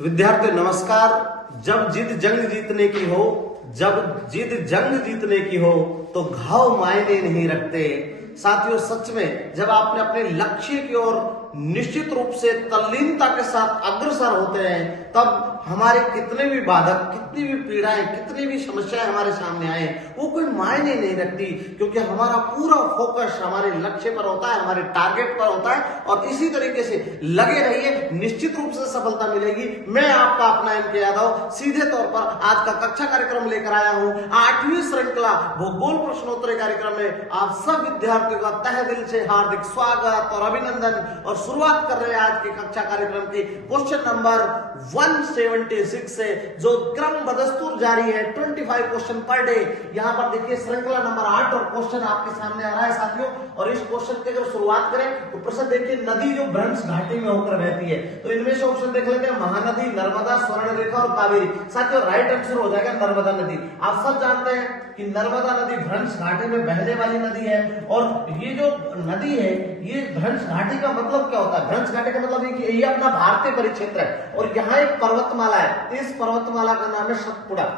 विद्यार्थी नमस्कार। जब जिद जंग जीतने की हो, जब जिद जंग जीतने की हो तो घाव मायने नहीं रखते। साथियों, सच में जब आपने अपने लक्ष्य की ओर निश्चित रूप से तल्लीनता के साथ अग्रसर होते हैं, तब हमारे कितने भी बाधक, कितनी भी पीड़ाएं, कितनी भी समस्याएं हमारे सामने आए, वो कोई मायने नहीं रखती, क्योंकि हमारा पूरा फोकस हमारे लक्ष्य पर होता है, हमारे टारगेट पर होता है। और इसी तरीके से लगे रहिए, निश्चित रूप से सफलता मिलेगी। मैं आपका अपना एम के यादव सीधे तौर पर आज का कक्षा कार्यक्रम लेकर आया हूं। 8वीं श्रृंखला भूगोल प्रश्नोत्तरी कार्यक्रम में आप सब विद्यार्थियों का तहे दिल से हार्दिक स्वागत और अभिनंदन। और शुरुआत कर रहे हैं आज की कक्षा कार्यक्रम की क्वेश्चन नंबर 176 से, जो क्रम बदस्तूर जारी है 25 क्वेश्चन पर डे। यहाँ पर देखिए श्रृंखला नंबर 8 और क्वेश्चन आपके सामने आ रहा है साथियों। और इस क्वेश्चन की अगर शुरुआत करें तो प्रश्न देखिए, नदी जो भ्रंश घाटी में होकर बहती है, तो इनमें से ऑप्शन देख लेते हैं, महानदी, नर्मदा, स्वर्णरेखा और कावेरी। साथियों, राइट आंसर हो जाएगा नर्मदा नदी। आप सब जानते हैं कि नर्मदा नदी भ्रंश घाटी में बहने वाली नदी है। और ये जो नदी है, ये भ्रंश घाटी का मतलब क्या होता है? भ्रंश घाटी का मतलब ये अपना भारतीय परिक्षेत्र है और यहाँ एक पर्वतमाला है। इस पर्वतमाला का नाम है सतपुड़ा।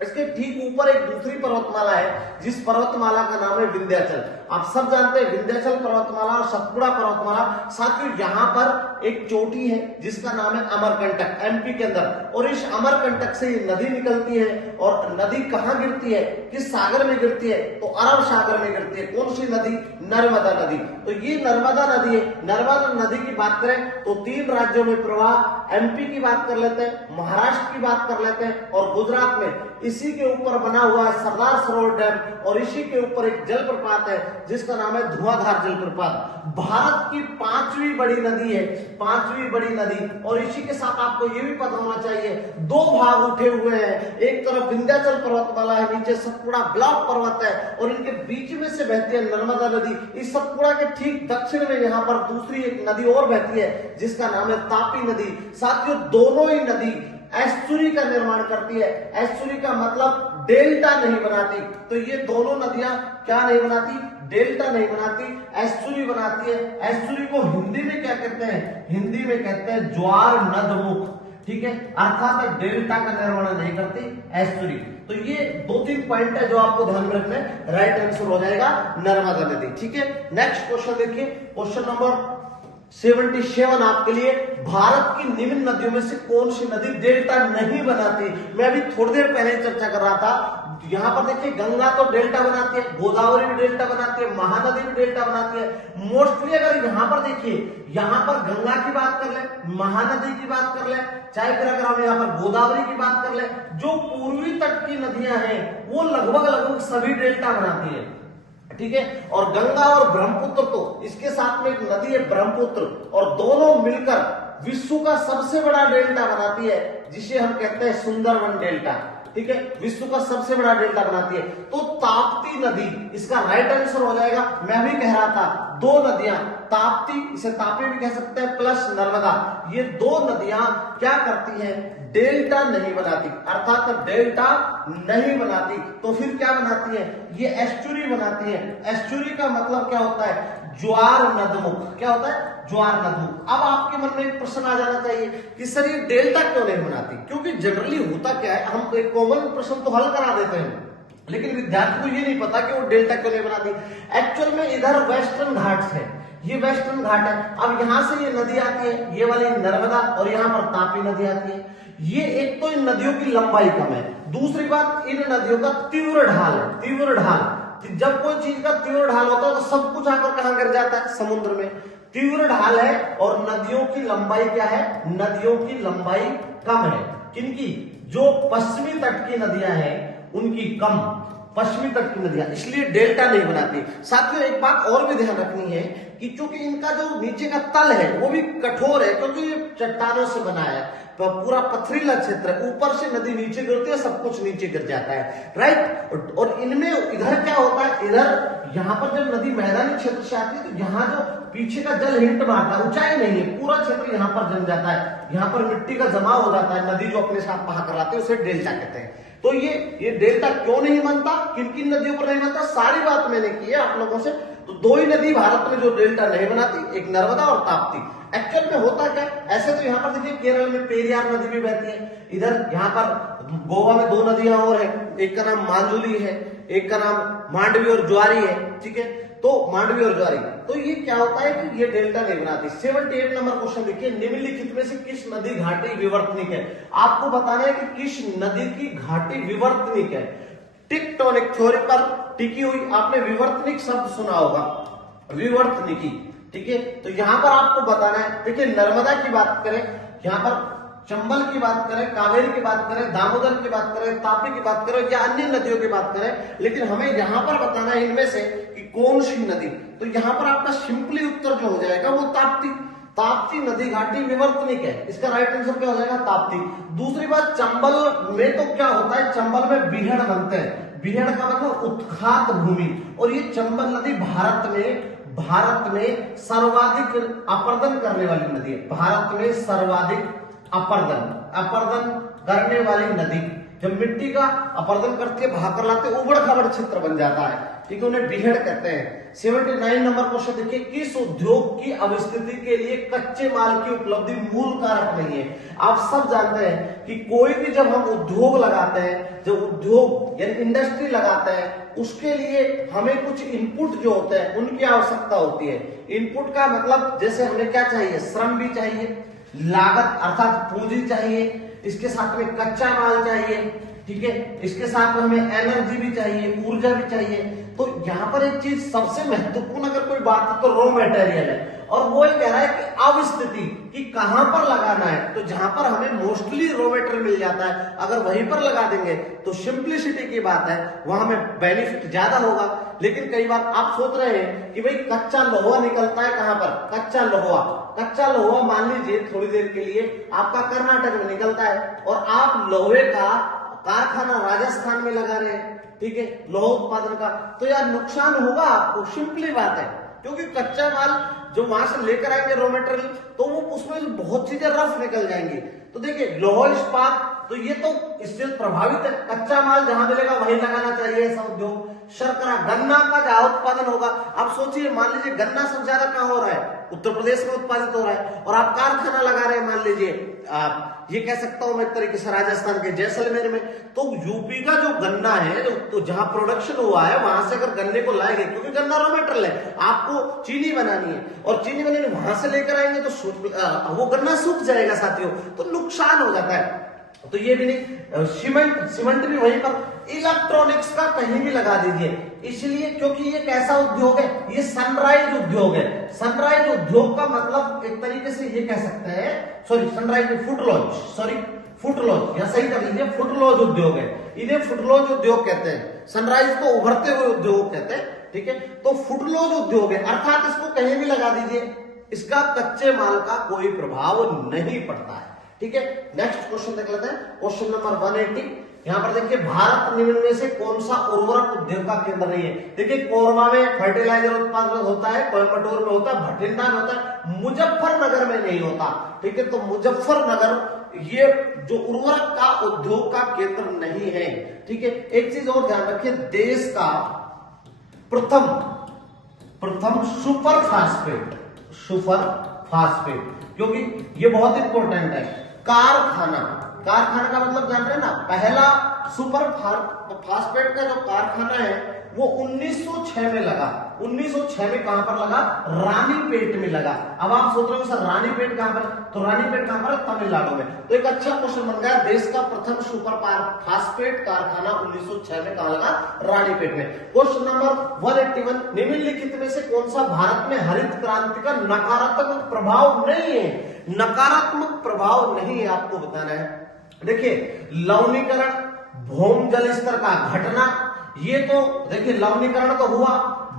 इसके ठीक ऊपर एक दूसरी पर्वतमाला है, जिस पर्वतमाला का नाम है विंध्याचल। आप सब जानते हैं विंध्याचल पर्वतमाला और सतपुड़ा पर्वतमाला। साथियों, यहाँ पर एक चोटी है जिसका नाम है अमरकंटक, एमपी के अंदर। और इस अमरकंटक से ये नदी निकलती है। और नदी कहाँ गिरती है, किस सागर में गिरती है? तो अरब सागर में गिरती है। कौन सी नदी? नर्मदा नदी। तो ये नर्मदा नदी है। नर्मदा नदी की बात करें तो 3 राज्यों में प्रवाह। एमपी की बात कर लेते हैं, महाराष्ट्र की बात कर लेते हैं और गुजरात में। इसी के ऊपर बना हुआ है सरदार सरोवर डैम और इसी के ऊपर एक जलप्रपात है जिसका नाम है धुआंधार जलप्रपात। भारत की 5वीं बड़ी नदी है, 5वीं बड़ी नदी। और इसी के साथ आपको ये भी पता होना चाहिए, 2 भाग उठे हुए हैं। एक तरफ विंध्याचल पर्वतमाला है, नीचे सतपुड़ा ब्लॉक पर्वत है और इनके बीच में से बहती है नर्मदा नदी। इस सतपुड़ा के ठीक दक्षिण में यहाँ पर दूसरी एक नदी और बहती है जिसका नाम है तापी नदी। साथियों, दोनों ही नदी एस्चुरी का निर्माण करती है। एस्चुरी का मतलब डेल्टा नहीं बनाती। तो ये दोनों नदियां क्या नहीं बनाती? डेल्टा नहीं बनाती, एस्चुरी बनाती है। एस्चुरी को हिंदी में क्या कहते हैं? हिंदी में कहते हैं ज्वार नदमुख। ठीक है, अर्थात डेल्टा का निर्माण नहीं करती एस्चुरी। तो ये 2-3 पॉइंट है जो आपको ध्यान में रखना है। राइट आंसर हो जाएगा नर्मदा नदी। ठीक है, नेक्स्ट क्वेश्चन देखिए, क्वेश्चन नंबर 77 आपके लिए। भारत की निम्न नदियों में से कौन सी नदी डेल्टा नहीं बनाती? मैं अभी थोड़ी देर पहले चर्चा कर रहा था। यहाँ पर देखिए, गंगा तो डेल्टा बनाती है, गोदावरी भी डेल्टा बनाती है, महानदी भी डेल्टा बनाती है। मोस्टली अगर यहाँ पर देखिए, यहाँ पर गंगा की बात कर ले, महानदी की बात कर ले, चाहे फिर अगर हम यहाँ पर गोदावरी की बात कर ले, जो पूर्वी तट की नदियां हैं वो लगभग सभी डेल्टा बनाती है। ठीक है, और गंगा और ब्रह्मपुत्र, तो इसके साथ में एक नदी है ब्रह्मपुत्र, और दोनों मिलकर विश्व का सबसे बड़ा डेल्टा बनाती है, जिसे हम कहते हैं सुंदरवन डेल्टा। ठीक है, विश्व का सबसे बड़ा डेल्टा बनाती है। तो ताप्ती नदी इसका राइट आंसर हो जाएगा। मैं भी कह रहा था 2 नदियां, ताप्ती, इसे तापी भी कह सकते हैं, प्लस नर्मदा, ये 2 नदियां क्या करती हैं? डेल्टा नहीं बनाती, अर्थात डेल्टा नहीं बनाती। तो फिर क्या बनाती है? ये एस्चुरी बनाती है। एस्चुरी का मतलब क्या होता है? ज्वार नदमुख। क्या होता है? ज्वार नदमुख। अब आपके मन में एक प्रश्न आ जाना चाहिए कि सर ये डेल्टा क्यों नहीं बनाती? क्योंकि जनरली होता क्या है, हम एक कॉमन प्रश्न तो हल करा देते हैं, लेकिन विद्यार्थी को ये नहीं पता कि वो डेल्टा क्यों नहीं बनाती। एक्चुअल में इधर वेस्टर्न घाट्स है, ये वेस्टर्न घाट है। अब यहाँ से ये नदी आती है, ये वाली नर्मदा, और यहाँ पर तापी नदी आती है। ये एक तो इन नदियों की लंबाई कम है, दूसरी बात इन नदियों का तीव्र ढाल है। तीव्र ढाल, जब कोई चीज का तीव्र ढाल होता है तो सब कुछ आकर कहां गिर जाता है? समुद्र में। तीव्र ढाल है और नदियों की लंबाई क्या है? नदियों की लंबाई कम है। किनकी? जो पश्चिमी तट की नदियां हैं उनकी कम, पश्चिमी तट की नदियां, इसलिए डेल्टा नहीं बनाती। साथियों, एक बात और भी ध्यान रखनी है कि चूंकि इनका जो नीचे का तल है वो भी कठोर है, क्योंकि ये चट्टानों से बना है, पूरा पथरीला क्षेत्र है, ऊपर से नदी नीचे गिरती है, सब कुछ नीचे गिर जाता है। राइट, और इनमें इधर क्या होता है? इधर यहाँ पर जब नदी मैदानी क्षेत्र से आती है तो यहाँ जो पीछे का जल हिंट मारता है, ऊंचाई नहीं है, पूरा क्षेत्र यहाँ पर जम जाता है, यहाँ पर मिट्टी का जमाव हो जाता है, नदी जो अपने साथ बहा कर आती है उसे डेल्टा कहते हैं। तो ये डेल्टा क्यों नहीं बनता, किन किन नदियों पर नहीं बनता, सारी बात मैंने की है आप लोगों से। तो दो ही नदी भारत में जो डेल्टा नहीं बनाती, एक नर्मदा और ताप्ती। एक्चुअल में होता क्या, ऐसे तो यहाँ पर देखिए केरल में पेरियार नदी भी बहती है, इधर यहाँ पर गोवा में दो नदियां और है, एक का नाम मांजुली है, एक का नाम मांडवी और ज्वारी है, ठीक है, तो मांडवी और ज्वारी। तो ये क्या होता है कि ये डेल्टा नहीं बनाती। 78 नंबर क्वेश्चन देखिए, निम्नलिखित में से किस नदी घाटी विवर्तनिक है। आपको बताना है कि किस नदी की घाटी विवर्तनिक है। टेक्टोनिक थ्योरी पर टिकी हुई, आपने विवर्तनिक शब्द सुना होगा, विवर्तनिकी, ठीक है। तो यहां पर आपको बताना है, देखिए नर्मदा की बात करें, यहां पर चंबल की बात करें, कावेरी की बात करें, दामोदर की बात करें, तापी की बात करें या अन्य नदियों की बात करें, लेकिन हमें यहां पर बताना है इनमें से कि कौन सी नदी। तो यहां पर आपका सिंपली उत्तर जो हो जाएगा वो ताप्ती। ताप्ती नदी घाटी विवर्तनिक है, इसका राइट आंसर क्या हो जाएगा, ताप्ती। दूसरी बात, चंबल में तो क्या होता है, चंबल में बीहड़ बनते हैं, बीहड़ का मतलब उत्खात भूमि, और ये चंबल नदी भारत में सर्वाधिक अपर्दन करने वाली नदी है। भारत में सर्वाधिक अपर्दन करने वाली नदी, जब मिट्टी का अपर्दन करती है, भाकर लाते, उबड़ खाबड़ क्षेत्र बन जाता है, ठीक है, उन्हें बीहड़ कहते हैं। 79 नंबर क्वेश्चन देखिए, किस उद्योग की अवस्थिति के लिए कच्चे माल की उपलब्धि मूल कारक नहीं है। आप सब जानते हैं कि कोई भी जब हम उद्योग लगाते हैं, जब उद्योग यानी इंडस्ट्री लगाते हैं, उसके लिए हमें कुछ इनपुट जो होते हैं उनकी आवश्यकता होती है। इनपुट का मतलब जैसे हमें क्या चाहिए, श्रम भी चाहिए, लागत अर्थात पूंजी चाहिए, इसके साथ में कच्चा माल चाहिए, ठीक है, इसके साथ में हमें एनर्जी भी चाहिए, ऊर्जा भी चाहिए। तो यहाँ पर एक चीज सबसे महत्वपूर्ण अगर कोई बात है तो रॉ मटेरियल है, और वो ये कह रहा है कि अवस्थिति कि कहां पर लगाना है। तो जहां पर हमें मोस्टली रॉ मटेरियल मिल जाता है, अगर वहीं पर लगा देंगे तो सिंप्लिसिटी की बात है, वहां हमें बेनिफिट ज्यादा होगा। लेकिन कई बार आप सोच रहे हैं कि भाई कच्चा लोहा निकलता है कहां पर, कच्चा लोहा मान लीजिए थोड़ी देर के लिए आपका कर्नाटक में निकलता है, और आप लोहे का कारखाना राजस्थान में लगा रहे हैं, ठीक है, लोहा उत्पादन का, तो यार नुकसान होगा आपको, सिंपली बात है, क्योंकि कच्चा माल जो वहां से लेकर आएंगे रॉ मटेरियल, तो वो उसमें बहुत चीजें रफ निकल जाएंगी। तो देखिए लोहा इस्पात, तो ये तो इससे प्रभावित है, कच्चा माल जहां मिलेगा वहीं लगाना चाहिए ऐसा उद्योग। शर्करा, गन्ना का जहां उत्पादन होगा, आप सोचिए, मान लीजिए गन्ना सबसे ज्यादा कहां हो रहा है, उत्तर प्रदेश में उत्पादित हो रहा है, और आप कारखाना लगा रहे हैं, मान लीजिए ये कह सकता हूं मैं एक तरीके से राजस्थान के जैसलमेर में, तो यूपी का जो गन्ना है, तो जहां प्रोडक्शन हुआ है वहां से अगर गन्ने को लाएंगे, क्योंकि गन्ना रॉ मटेरियल है, आपको चीनी बनानी है, और चीनी बनाने वहां से लेकर आएंगे तो वो गन्ना सूख जाएगा साथियों, तो नुकसान हो जाता है। तो ये भी नहीं, सीमेंट भी वहीं पर, इलेक्ट्रॉनिक्स का कहीं भी लगा दीजिए, इसलिए क्योंकि ये कैसा उद्योग है, ये सनराइज उद्योग है। सनराइज उद्योग का मतलब एक तरीके से ये कह सकते हैं, फुटलॉज या सही कर लीजिए, फुटलॉज उद्योग है, इन्हें फुटलॉज उद्योग कहते हैं। सनराइज को उभरते हुए उद्योग कहते हैं, ठीक है, तो फुटलॉज उद्योग है, अर्थात इसको कहीं भी लगा दीजिए, इसका कच्चे माल का कोई प्रभाव नहीं पड़ता है, ठीक है। नेक्स्ट क्वेश्चन देख लेते हैं, क्वेश्चन नंबर 180। यहां पर देखिए, भारत निम्न में से कौन सा उर्वरक उद्योग का केंद्र नहीं है। देखिए कोरबा में फर्टिलाइजर उत्पादन होता है, कोयम्बटूर में होता है, भटिंडा में होता है, मुजफ्फरनगर में नहीं होता, ठीक है। तो मुजफ्फरनगर ये जो उर्वरक का उद्योग का केंद्र नहीं है, ठीक है। एक चीज और ध्यान रखिए, देश का प्रथम सुपर फास्फेट, क्योंकि ये बहुत इंपॉर्टेंट है। कारखाना का मतलब जान रहे हैं ना, पहला सुपर फास्फेट का जो कारखाना है वो 1906 में लगा। 1906 में कहां पर लगा, रानीपेट में लगा। अब आप सोच रहे हो सर रानीपेट कहां पर, तो रानीपेट कहां पर, तमिलनाडु में। तो एक अच्छा क्वेश्चन बन गया, देश का प्रथम सुपर फास्फेट कारखाना 1906 में कहां लगा, रानीपेट में। क्वेश्चन नंबर 181, निम्नलिखित में से कौन सा भारत में हरित क्रांति का नकारात्मक प्रभाव नहीं है। नकारात्मक प्रभाव नहीं है, आपको बताना है। देखिए लवणीकरण, भौम जल स्तर का घटना, ये तो देखिए लवणीकरण तो हुआ,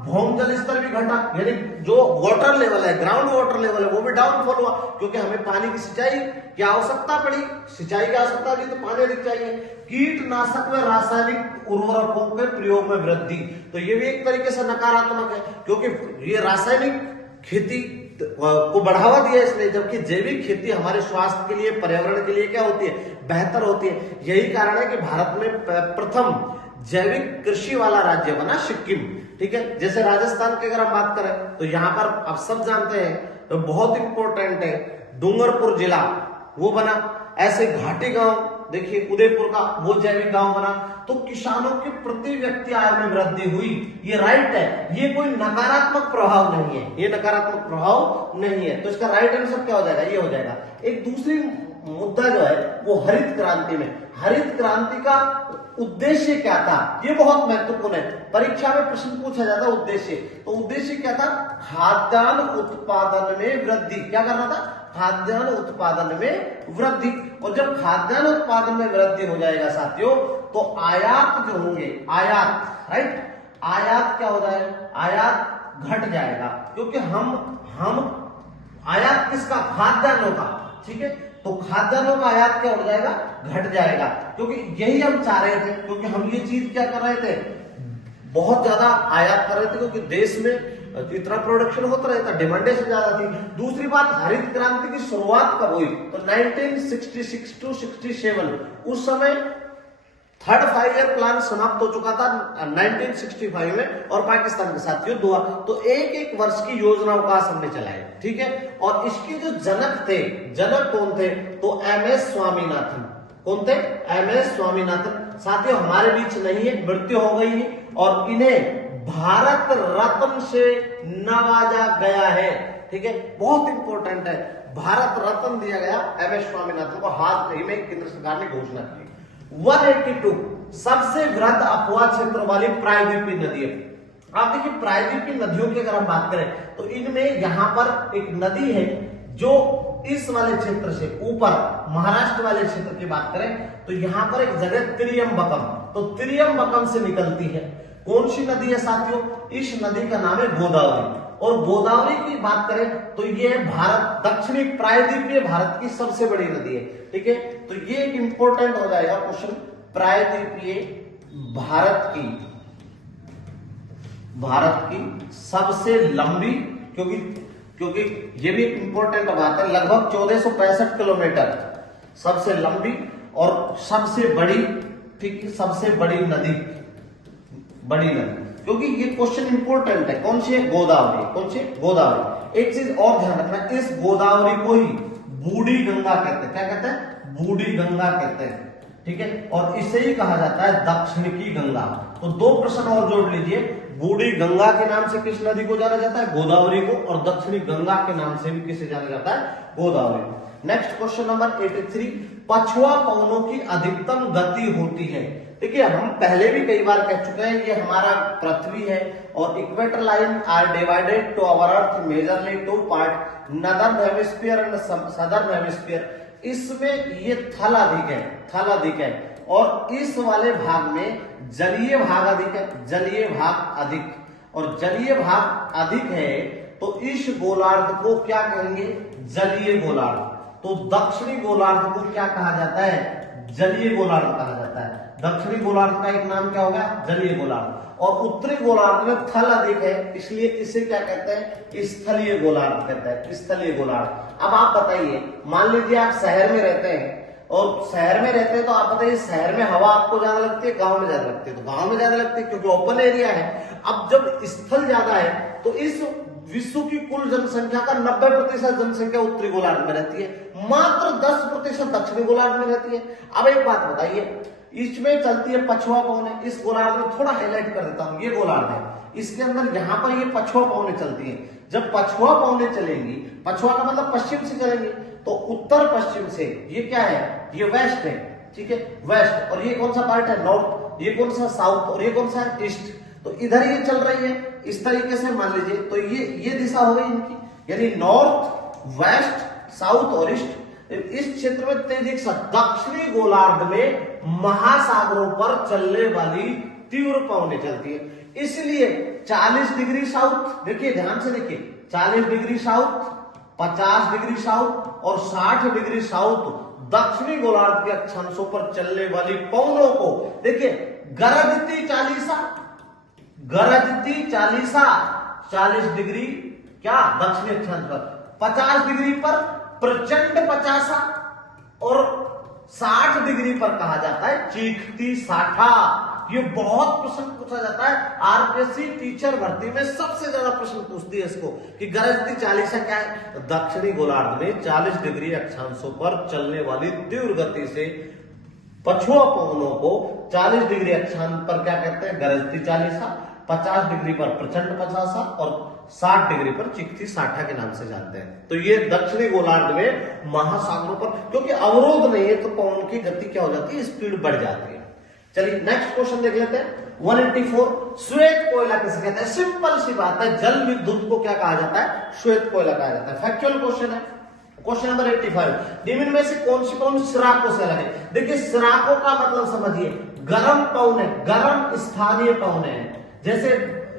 भौम जल स्तर भी घटा, यानी जो वाटर लेवल है, ग्राउंड वाटर लेवल है, वो भी डाउनफॉल हुआ, क्योंकि हमें पानी की सिंचाई की आवश्यकता पड़ी, सिंचाई की आवश्यकता पड़ी तो पानी अधिक चाहिए। कीटनाशक व रासायनिक उर्वरकों के प्रयोग में वृद्धि, तो ये भी एक तरीके से नकारात्मक है, क्योंकि ये रासायनिक खेती को बढ़ावा दिया इसने, जबकि जैविक खेती हमारे स्वास्थ्य के लिए, पर्यावरण के लिए क्या होती है, बेहतर होती है। यही कारण है कि भारत में प्रथम जैविक कृषि वाला राज्य बना सिक्किम। ठीक है, जैसे राजस्थान की अगर हम बात करें तो यहाँ पर आप सब जानते हैं तो बहुत इंपॉर्टेंट है डूंगरपुर जिला वो बना। ऐसे घाटी गांव देखिए उदयपुर का वो जैविक गांव बना। तो किसानों की प्रति व्यक्ति आय में वृद्धि हुई, ये राइट है, ये कोई नकारात्मक प्रभाव नहीं है, ये नकारात्मक प्रभाव नहीं है। तो इसका राइट आंसर क्या हो जाएगा, ये हो जाएगा। एक दूसरी मुद्दा जो है वो हरित क्रांति में, हरित क्रांति का उद्देश्य क्या था, ये बहुत महत्वपूर्ण है। परीक्षा में प्रश्न पूछा जाता है उद्देश्य, तो उद्देश्य क्या था, खाद्यान्न उत्पादन में वृद्धि। क्या करना था, खाद्यान्न उत्पादन में वृद्धि। और जब खाद्यान्न उत्पादन में वृद्धि हो जाएगा साथियों तो आयात जो होंगे, आयात राइट, आयात क्या हो जाएगा, आयात घट जाएगा। क्योंकि हम आयात किसका, खाद्यान्नों का। ठीक है, तो खाद्यान्नों का आयात क्या हो जाएगा, घट जाएगा। क्योंकि यही हम चाह रहे थे, क्योंकि हम ये चीज क्या कर रहे थे, बहुत ज्यादा आयात कर रहे थे, क्योंकि देश में इतना प्रोडक्शन होता रहता, डिमांडें से ज्यादा थी। दूसरी बात, हरित क्रांति की शुरुआत कब हुई, तो 1966 टू 67, उस समय थर्ड 5 ईयर प्लान समाप्त हो चुका था 1965 में, और पाकिस्तान के साथ युद्ध हुआ। तो एक एक वर्ष की योजना अवकाश हमने चलाए। ठीक है, और इसके जो जनक थे, जनक कौन थे, तो MS स्वामीनाथन। कौन थे, MS स्वामीनाथन। साथियों हमारे बीच नहीं है, मृत्यु हो गई है, और इन्हें भारत रत्न से नवाजा गया है। ठीक है, बहुत इंपॉर्टेंट है, भारत रत्न दिया गया MS स्वामीनाथन को, हाल ही में केंद्र सरकार ने घोषणा की। 182 सबसे वृहद अपवाह क्षेत्र वाली प्रायद्वीपीय नदी है। आप देखिए प्रायद्वीपीय नदियों की अगर हम बात करें तो इनमें यहां पर एक नदी है जो इस वाले क्षेत्र से ऊपर महाराष्ट्र वाले क्षेत्र की बात करें तो यहां पर एक जगह त्रियंबकम, तो त्रियंबकम से निकलती है। कौन सी नदी है साथियों, इस नदी का नाम है गोदावरी। और गोदावरी की बात करें तो ये भारत दक्षिणी प्रायद्वीपीय भारत की सबसे बड़ी नदी है। ठीक है, तो ये एक इंपॉर्टेंट हो जाएगा क्वेश्चन, प्रायद्वीपीय भारत की सबसे लंबी, क्योंकि ये भी एक इंपॉर्टेंट बात है, लगभग 1465 किलोमीटर, सबसे लंबी और सबसे बड़ी, ठीक, सबसे बड़ी नदी, क्योंकि ये क्वेश्चन इंपॉर्टेंट है। कौन सी है, गोदावरी। कौन सी, गोदावरी। एक चीज और ध्यान रखना, इस गोदावरी को ही बूढ़ी गंगा कहते हैं। क्या कहते हैं, बूढ़ी गंगा कहते हैं। ठीक है, और इसे ही कहा जाता है दक्षिण की गंगा। तो दो प्रश्न और जोड़ लीजिए, बूढ़ी गंगा के नाम से किस नदी को जाना जाता है, गोदावरी को, और दक्षिणी गंगा के नाम से भी किसे जाना जाता है, गोदावरी को। नेक्स्ट क्वेश्चन नंबर 83, पछुआ पवनों की अधिकतम गति होती है। देखिए हम पहले भी कई बार कह चुके हैं, ये हमारा पृथ्वी है और equator line are divided to our earth majorly two part, northern hemisphere and southern hemisphere. इसमें ये थल अधिक है, और इस वाले भाग में जलीय भाग अधिक है, जलीय भाग अधिक, और जलीय भाग अधिक है तो इस गोलार्ध को क्या कहेंगे, जलीय गोलार्ध। तो दक्षिणी गोलार्ध को क्या कहा जाता है, जलीय गोलार्ध कहा जाता है। दक्षिणी गोलार्ध का एक नाम क्या होगा, जलीय गोलार्ध। और उत्तरी गोलार्ध में थल अधिक है, इसलिए इसे क्या कहते हैं, स्थलीय गोलार्ध कहते हैं, स्थलीय गोलार्ध। अब आप बताइए, मान लीजिए आप शहर में रहते हैं, और शहर में रहते हैं तो आप बताइए शहर में हवा आपको ज्यादा लगती है, गांव में ज्यादा लगती है, तो गांव में ज्यादा लगती है क्योंकि ओपन एरिया है। अब जब स्थल ज्यादा है तो इस विश्व की कुल जनसंख्या का 90% जनसंख्या उत्तरी गोलार्ध में रहती है, मात्र 10% दक्षिणी गोलार्ध में रहती है। अब एक बात बताइए, इसमें चलती है पछुआ पवनें, इस गोलार्ध में थोड़ा हाईलाइट कर देता हूं, ये गोलार्ध है, इसके अंदर यहां पर ये पछुआ पवनें चलती हैं। जब पछुआ पवनें चलेंगी, पछुआ का मतलब पश्चिम से चलेंगी, तो उत्तर पश्चिम से ये क्या है, ये वेस्ट है। ठीक है, वेस्ट, और ये कौन सा पार्ट है, नॉर्थ, ये कौन सा साउथ, और ये कौन सा है, ईस्ट। तो इधर ये चल रही है इस तरीके से, मान लीजिए, तो ये दिशा हो गई इनकी, यानी नॉर्थ, वेस्ट, साउथ और ईस्ट। इस क्षेत्र में तेजी के साथ दक्षिणी गोलार्ध में महासागरों पर चलने वाली तीव्र पवनें चलती है। इसलिए 40 डिग्री साउथ, देखिए ध्यान से देखिए, 40 डिग्री साउथ, 50 डिग्री साउथ और 60 डिग्री साउथ दक्षिणी गोलार्ध के अक्षांशों पर चलने वाली पवनों को देखिए, गरजती चालीसा 40 डिग्री क्या, दक्षिणी अक्षांश पर, 50 डिग्री पर प्रचंड 50 और 60 डिग्री पर कहा जाता है चीखती 60। ये बहुत प्रश्न पूछा जाता है। आरपीएससी टीचर भर्ती में सबसे ज्यादा प्रश्न पूछती है इसको कि गरजती चालीसा क्या है। दक्षिणी गोलार्ध में 40 डिग्री अक्षांशों पर चलने वाली तीव्र गति से पछुआ पवनों को 40 डिग्री अक्षांश पर क्या कहते हैं, गरजती चालीसा। 50 डिग्री पर प्रचंड पचासा और 60 डिग्री पर चिकती साठा के नाम से जानते हैं। तो ये दक्षिणी गोलार्ध में महासागरों पर, क्योंकि अवरोध नहीं है तो पवन की गति क्या हो जाती है, स्पीड बढ़ जाती है। चलिए नेक्स्ट क्वेश्चन देख लेते हैं। 184 श्वेत कोयला किसे कहते हैं। सिंपल सी बात है, जल विद्युत को क्या कहा जाता है, श्वेत कोयला कहा जाता है। फैक्चुअल क्वेश्चन है। क्वेश्चन नंबर 85, निम्न में से कौन सी पवन सिराकों से अलग है। देखिए सिराकों का मतलब समझिए, गर्म पवन है, गर्म स्थानीय पवन है। जैसे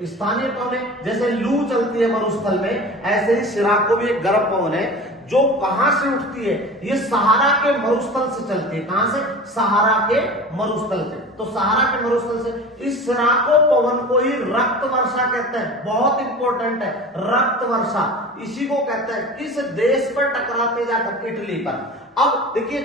स्थानीय पवन है, जैसे लू चलती है मरुस्थल में, ऐसे ही सिराको भी एक गर्म पवन है जो कहां से उठती है, ये सहारा के मरुस्थल से चलती है। कहां से, सहारा के मरुस्थल से। तो सहारा के मरुस्थल से इस सिराको पवन को ही रक्त वर्षा कहते हैं। बहुत इंपॉर्टेंट है, रक्त वर्षा इसी को कहते हैं। किस देश पर टकराते जाकर, इटली पर। अब देखिए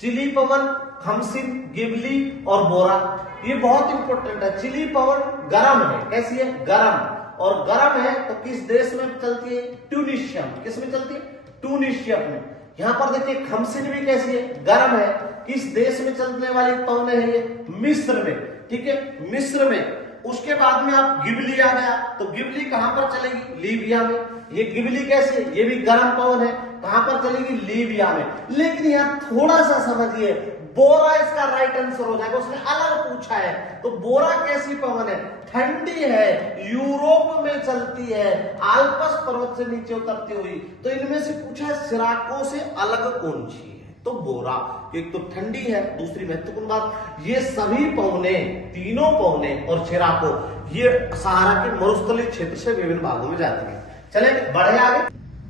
चिली पवन, खमसिन, गिबली और बोरा, ये बहुत इंपॉर्टेंट है। चिली पवन गर्म है, कैसी है, गर्म, और गर्म है तो किस देश में चलती है, ट्यूनिशिया। किस में चलती है, ट्यूनिशिया में। यहां पर देखिए खमसिन भी कैसी है, गर्म है। किस देश में चलने वाली पवन है ये, मिस्र में। ठीक है, मिस्र में। उसके बाद में आप गिबली आ गया, तो गिबली कहां पर चलेगी, लीबिया में। ये गिबली कैसी है, ये भी गर्म पवन है, कहां पर चलेगी, लीबिया में। लेकिन यहां थोड़ा सा समझिए, बोरा इसका राइट आंसर हो जाएगा, उसने अलग पूछा है। तो बोरा कैसी पवन है, ठंडी है, यूरोप में चलती है, आल्पस पर्वत से नीचे उतरती हुई। तो इनमें से पूछा है सिराको से अलग कौन सी है, तो बोरा। एक तो ठंडी है, दूसरी महत्वपूर्ण बात, ये सभी पवने, तीनों पवने और सिराको, ये सहारा के मरुस्थलीय क्षेत्र से विभिन्न भागों में जाती है। चले बढ़े आगे।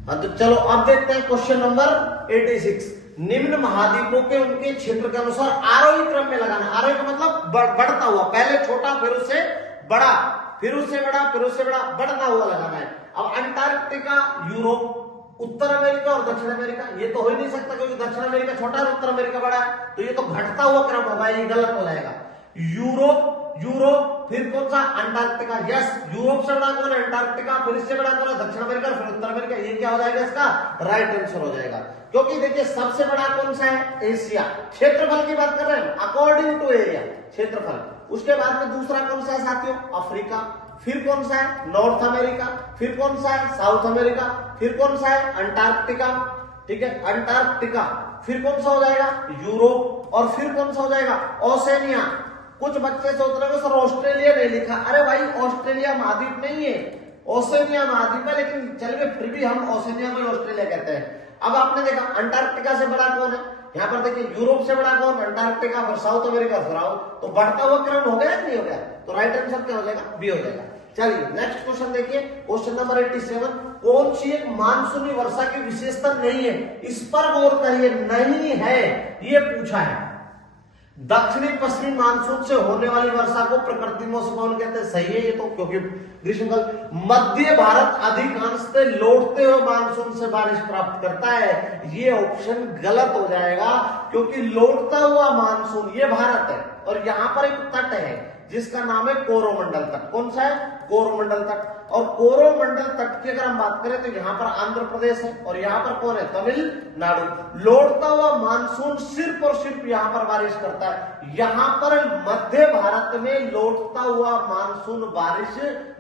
हाँ तो चलो अब देखते हैं क्वेश्चन नंबर 86। निम्न महाद्वीपों के उनके क्षेत्र के अनुसार आरोही क्रम में लगाना। आरोही का मतलब बढ़ता हुआ, पहले छोटा फिर उससे बड़ा, फिर उससे बड़ा, फिर उससे बड़ा, बढ़ता हुआ लगाना है। अब अंटार्कटिका, यूरोप, उत्तर अमेरिका और दक्षिण अमेरिका, ये तो हो ही नहीं सकता क्योंकि दक्षिण अमेरिका छोटा है, उत्तर अमेरिका बड़ा है, तो ये तो घटता हुआ क्रम होगा, ये गलत हो जाएगा। यूरोप, फिर कौन सा, अंटार्कटिका। यस, यूरोप से बड़ा कौन है, अंटार्कटिका, फिर इससे बड़ा कौन है, दक्षिण अमेरिका, फिर उत्तर अमेरिका। ये क्या हो जाएगा, इसका राइट आंसर हो जाएगा। क्योंकि देखिए सबसे बड़ा कौन सा है, एशिया। क्षेत्रफल की बात कर रहे हैं, अकॉर्डिंग टू एरिया, क्षेत्रफल। उसके बाद में दूसरा कौन सा है साथियों, अफ्रीका। फिर कौन सा है, नॉर्थ अमेरिका। फिर कौन सा है, साउथ अमेरिका। फिर कौन सा है, अंटार्कटिका। ठीक है, अंटार्कटिका। फिर कौन सा हो जाएगा, यूरोप। और फिर कौन सा हो जाएगा, ओसेनिया। कुछ बच्चे सोच रहे हैं सर ऑस्ट्रेलिया नहीं लिखा। अरे भाई ऑस्ट्रेलिया महाद्वीप नहीं है, ओसेनिया महाद्वीप है, लेकिन चलिए फिर भी हम ओसेनिया को ऑस्ट्रेलिया कहते हैं। अब आपने देखा अंटार्कटिका से बड़ा कौन है, यहाँ पर देखिए यूरोप से बड़ा कौन, अंटार्कटिका, फिर साउथ अमेरिका, फिर तो बढ़ता हुआ क्रम हो गया नहीं हो गया, तो राइट आंसर क्या हो जाएगा, बी हो जाएगा। चलिए नेक्स्ट क्वेश्चन देखिए, क्वेश्चन नंबर 87। कौन सी एक मानसूनी वर्षा की विशेषता नहीं है, इस पर गौर करिए, नहीं है ये पूछा है। दक्षिणी पश्चिमी मानसून से होने वाली वर्षा को प्रकृति मौसम कौन कहते हैं, सही है ये तो, क्योंकि ग्रीष्मकाल। मध्य भारत अधिकांशतः लौटते हुए मानसून से बारिश प्राप्त करता है, ये ऑप्शन गलत हो जाएगा, क्योंकि लौटता हुआ मानसून ये भारत है और यहाँ पर एक तट है जिसका नाम है कोरोमंडल तट। कौन सा है, कोरोमंडल तट। और कोरोमंडल तट की अगर हम बात करें तो यहाँ पर आंध्र प्रदेश है और यहाँ पर कौन है, तमिलनाडु। लौटता हुआ मानसून सिर्फ और सिर्फ यहाँ पर बारिश करता है, यहाँ पर मध्य भारत में लौटता हुआ मानसून बारिश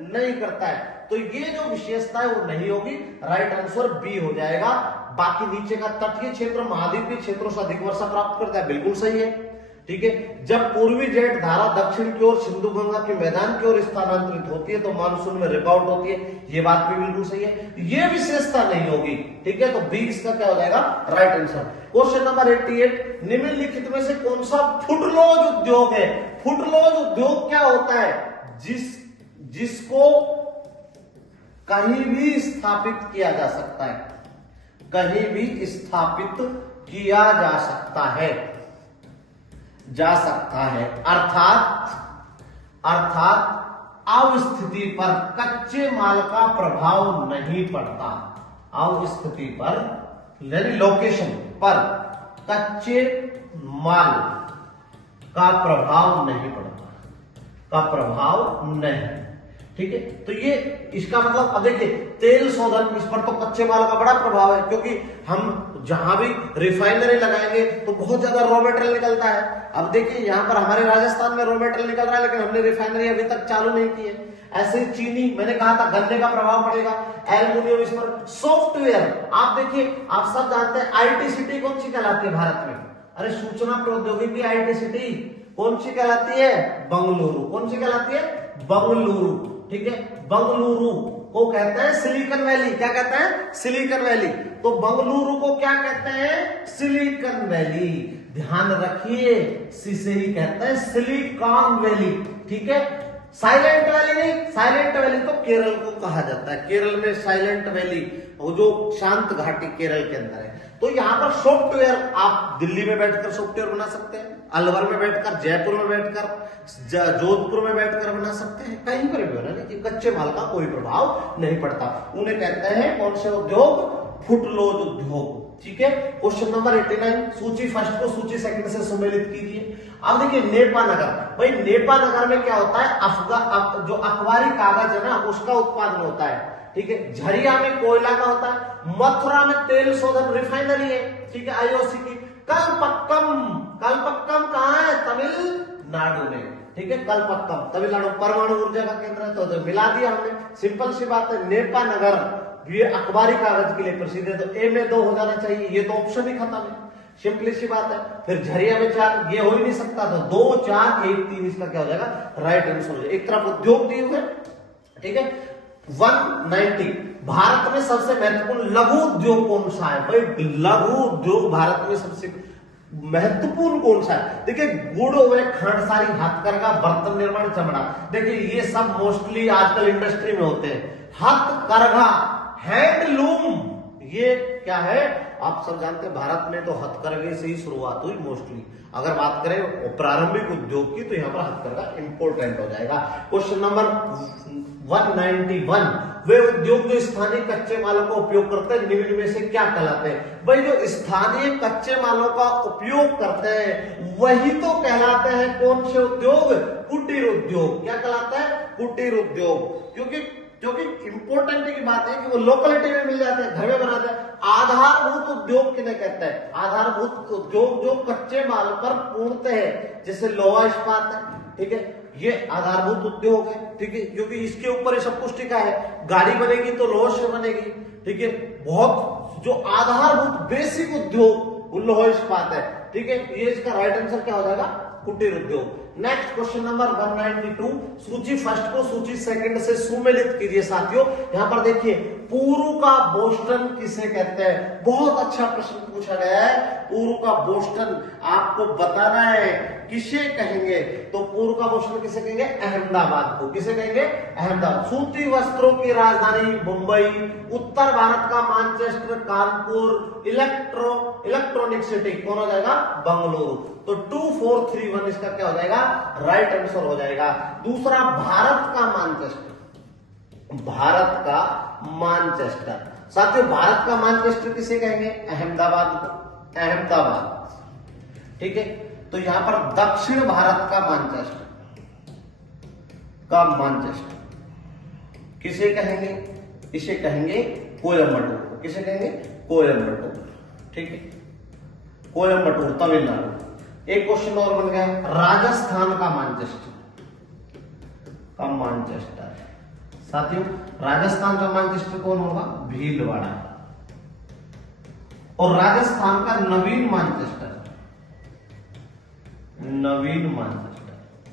नहीं करता है। तो ये जो विशेषता है वो नहीं होगी, राइट आंसर बी हो जाएगा। बाकी नीचे का तटीय क्षेत्र महाद्वीपीय क्षेत्रों से अधिक वर्षा प्राप्त करता है, बिल्कुल सही है। ठीक है, जब पूर्वी जेठ धारा दक्षिण की ओर सिंधु गंगा के मैदान की ओर स्थानांतरित होती है तो मानसून में रिकॉर्ड होती है, ये बात भी बिल्कुल सही है, ये विशेषता नहीं होगी। ठीक है, तो बी इसका क्या हो जाएगा, राइट आंसर। Question number 88। निम्नलिखित में से कौन सा फुटलॉज उद्योग है। फुटलॉज उद्योग क्या होता है, जिसको कहीं भी स्थापित किया जा सकता है, कहीं भी स्थापित किया जा सकता है, अर्थात अवस्थिति पर कच्चे माल का प्रभाव नहीं पड़ता। अवस्थिति पर यानी लोकेशन पर कच्चे माल का प्रभाव नहीं पड़ता। का प्रभाव नहीं। ठीक है, तो ये इसका मतलब अब देखिए तेल शोधन, इस पर तो कच्चे माल का बड़ा प्रभाव है, क्योंकि हम जहां भी रिफाइनरी लगाएंगे तो बहुत ज्यादा रॉ मटेरियल निकलता है। अब देखिए यहाँ पर हमारे राजस्थान में रॉ मटेरियल निकल रहा है, लेकिन हमने रिफाइनरी अभी तक चालू नहीं की है। ऐसे ही चीनी, मैंने कहा था गन्ने का प्रभाव पड़ेगा, एल्यूमिनियम इस पर। सॉफ्टवेयर, आप देखिए, आप सब जानते हैं आईटी सिटी कौन सी कहलाती है भारत में? अरे सूचना प्रौद्योगिकी आईटी सिटी कौन सी कहलाती है? बंगलुरु। कौन सी कहलाती है? बंगलुरु। ठीक है, बंगलुरु को कहते हैं सिलिकॉन वैली। क्या कहते हैं? Silicon valley. तो बंगलुरु को क्या कहते हैं? Silicon valley. ध्यान रखिए, से ही कहते हैं सिलिकॉन वैली। ठीक है, साइलेंट वैली नहीं, साइलेंट वैली तो केरल को कहा जाता है। केरल में साइलेंट वैली, वो जो शांत घाटी केरल के अंदर है। तो यहाँ पर सॉफ्टवेयर, आप दिल्ली में बैठकर सॉफ्टवेयर बना सकते हैं, अलवर में बैठकर, जयपुर में बैठकर, जोधपुर में बैठकर बना सकते हैं, कहीं पर भी बना नहीं। कच्चे माल का कोई प्रभाव नहीं पड़ता। उन्हें कहते हैं कौन से उद्योग? फुटलोज उद्योग। ठीक है, क्वेश्चन नंबर 89, सूची फर्स्ट को सूची सेकंड से सुमेलित कीजिए। अब देखिए नेपा नगर, भाई नेपा नगर में क्या होता है? जो अखबारी कागज है ना, उसका उत्पादन होता है। ठीक है, झरिया में कोयला का होता है, मथुरा में तेल शोधन रिफाइनरी है। ठीक है, आईओसी की। कलपक्कम, कलपक्कम कहाँ है? तमिलनाडु में। ठीक है, कलपक्कम तमिलनाडु परमाणु ऊर्जा का केंद्र है, तो मिला दिया हमने। सिंपल सी बात है, नेपा नगर ये अखबारी कागज के लिए प्रसिद्ध है, तो ए में 2 हो जाना चाहिए, ये तो ऑप्शन ही खत्म है, सिंपली सी बात है। फिर झरिया में 4, ये हो ही नहीं सकता, तो 2, 4, 1, 3 इसका क्या हो जाएगा? राइट आंसर हो जाएगा। एक तरफ उद्योग दिए हुए। ठीक है, 190, भारत में सबसे महत्वपूर्ण लघु उद्योग कौन सा है? भाई लघु उद्योग भारत में सबसे महत्वपूर्ण कौन सा है? देखिए गुड़ हो गए, खांडसारी, हथकरघा, बर्तन निर्माण, चमड़ा। देखिए ये सब मोस्टली आजकल इंडस्ट्री में होते हैं। हथकरघा, हैंडलूम, ये क्या है? आप सब जानते हैं भारत में तो हथकरघे से ही शुरुआत हुई मोस्टली। अगर बात करें प्रारंभिक उद्योग की, तो यहाँ पर हथकरघा इंपोर्टेंट हो जाएगा। क्वेश्चन नंबर 191, वे उद्योग जो स्थानीय कच्चे मालों का उपयोग करते हैं निम्न में से क्या कहलाते हैं? भाई जो स्थानीय कच्चे मालों का उपयोग करते हैं वही तो कहलाते हैं कौन से उद्योग? कुटीर उद्योग। क्या कहलाता है? कुटीर उद्योग। क्योंकि इंपोर्टेंट की बात है कि वो लोकलिटी में मिल जाते हैं, घर में बनाते हैं। आधारभूत उद्योग किन्हें कहते हैं? आधारभूत उद्योग जो कच्चे माल पर पूर्णतः है, जैसे लोहा इस्पात है। ठीक है, ये आधारभूत उद्योग है। ठीक है, क्योंकि इसके ऊपर ये सब कुछ टिका है। गाड़ी बनेगी तो लोहे से बनेगी। ठीक है, बहुत जो आधारभूत बेसिक उद्योग लोहा इस्पात है। ठीक है, ये इसका राइट आंसर क्या हो जाएगा? कुटीर उद्योग। नेक्स्ट क्वेश्चन नंबर 192, सूची फर्स्ट को सूची सेकंड से सुमेलित कीजिए। साथियों यहाँ पर देखिए, पूर्व का बोस्टन किसे कहते हैं? बहुत अच्छा प्रश्न पूछा गया है। पूर्व का बोस्टन आपको बताना है किसे कहेंगे? तो पूर्व का बोस्टन किसे कहेंगे? अहमदाबाद को। किसे कहेंगे? अहमदाबाद। सूती वस्त्रों की राजधानी मुंबई, उत्तर भारत का मैनचेस्टर, कानपुर, इलेक्ट्रॉनिक सिटी कौन हो जाएगा? बंगलुरु। तो 2431 इसका क्या हो जाएगा? राइट आंसर हो जाएगा। दूसरा, भारत का मैनचेस्टर, भारत का मैनचेस्टर। साथियों भारत का मैनचेस्टर किसे कहेंगे? अहमदाबाद को। अहमदाबाद। ठीक है, तो यहां पर दक्षिण भारत का मैनचेस्टर किसे कहेंगे? इसे कहेंगे कोयम्बटूर। किसे कहेंगे? कोयम्बटूर। ठीक है, कोयम्बटूर तमिलनाडु। एक क्वेश्चन और बन गया, राजस्थान का मैनचेस्टर साथियों राजस्थान का मैनचेस्टर कौन होगा? भीलवाड़ा। और राजस्थान का नवीन मैनचेस्टर